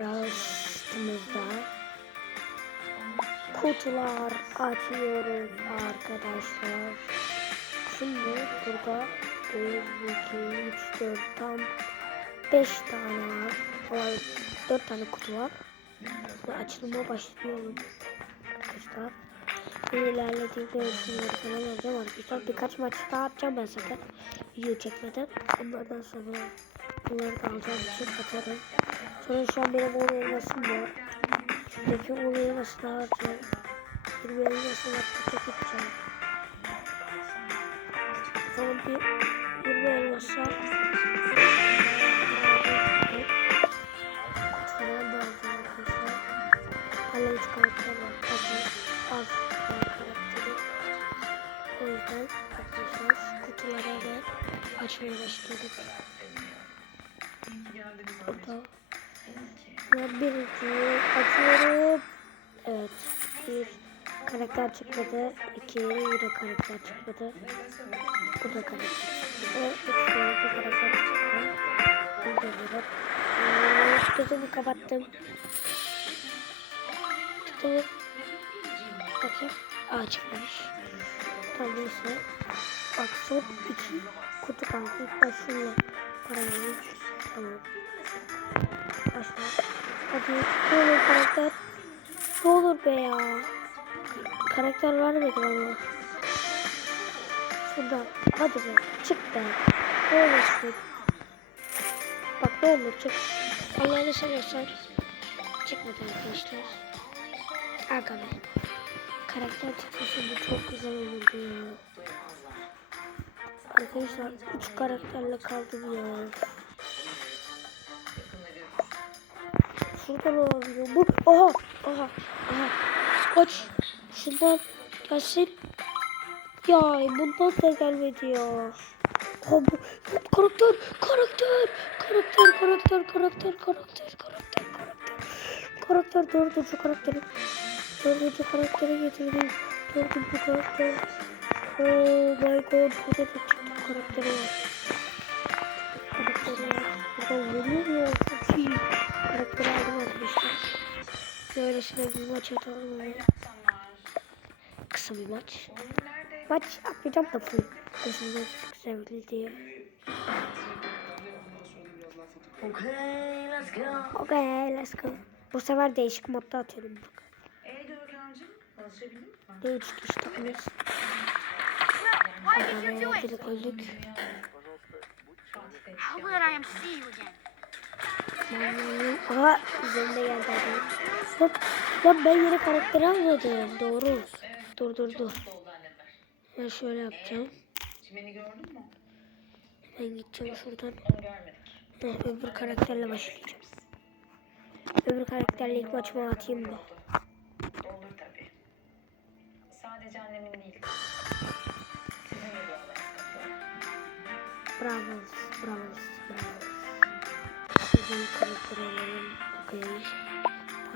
Brows'ımızda kutular açıyoruz arkadaşlar. Şimdi burada 1, 2, 3, 4 tam 5 tane var. Ama 4 tane kutu var. Ve açılıma başlıyorum arkadaşlar. İlerlediğimde şunları falan alacağım arkadaşlar. Birkaç maç daha atacağım ben zaten. Video çekmeden. Onlardan sonra bunları da alacağım için atarım. An benim 10 elmasım var. Şuradaki 10 elmasını alacağım. 20 elmasını yaptıkça yapacağım. Sonra bir 20 elmasa Kutulardan da alacağım arkadaşlar. Hala 3 karakter var. Az az karakteri. O yüzden arkadaşlar kutulara da açmaya başladık. Burada ben birinci açıyorum. Evet. Bir karakter çıkmadı. İki yine karakter çıkmadı. Bu da karakter çıkmadı. Üç tane bir karakter çıktı. Burada böyle. Ee, Gözümü kapattım. Çıktı. Bakayım. Aa çıkmamış. Tamam neyse. Bak son iki kutu kaldı. İlk baş şunla parayı Tamam. Başla. Hadi böyle karakter. Ne olur be ya. Karakter vermedi bana. Şuradan. Hadi be. Çık be. Ne olursun. Bak ne olur çık. Allah'ını seversen. Çıkmadı arkadaşlar. Aga be. Karakter çıksa şimdi çok güzel olurdu ya. Arkadaşlar 3 karakterle kaldım ya. Şuradan olabiliyor. Bu aha aha aha. Aç. Şuradan gelsin. Ya bundan da gelmedi ya. Bu karakter karakter karakter karakter karakter karakter karakter karakter karakter dördüncü karakteri dördüncü karakteri getirdim. Dördüncü karakter. Oh my god burada da çıktı karakteri var. Böylesine bir maç atalım. öyle. Kısa bir maç. Maç yapmayacağım da full. Kızımda sevgili diye. Okay, let's go. Okay let's go. Bu sefer değişik modda atıyorum bak. E Görkemciğim, alışabildin mi? Did you do Arabaya it? direkt öldük. How glad I see you again. Aha üzerinde geldi adam. Hop. Lan ben yeni karakteri almadım. Doğru. Dur dur dur. Ben şöyle yapacağım. Çimeni gördün mü? Ben gideceğim şuradan. Heh, öbür karakterle başlayacağım. Öbür karakterle ilk maçımı atayım mı? Olur tabii. Sadece annemin değil. Sizin de dualarınız kapıyor. Bravo. Bravo. Bravo. Sizin karakteri alalım. Bakayım.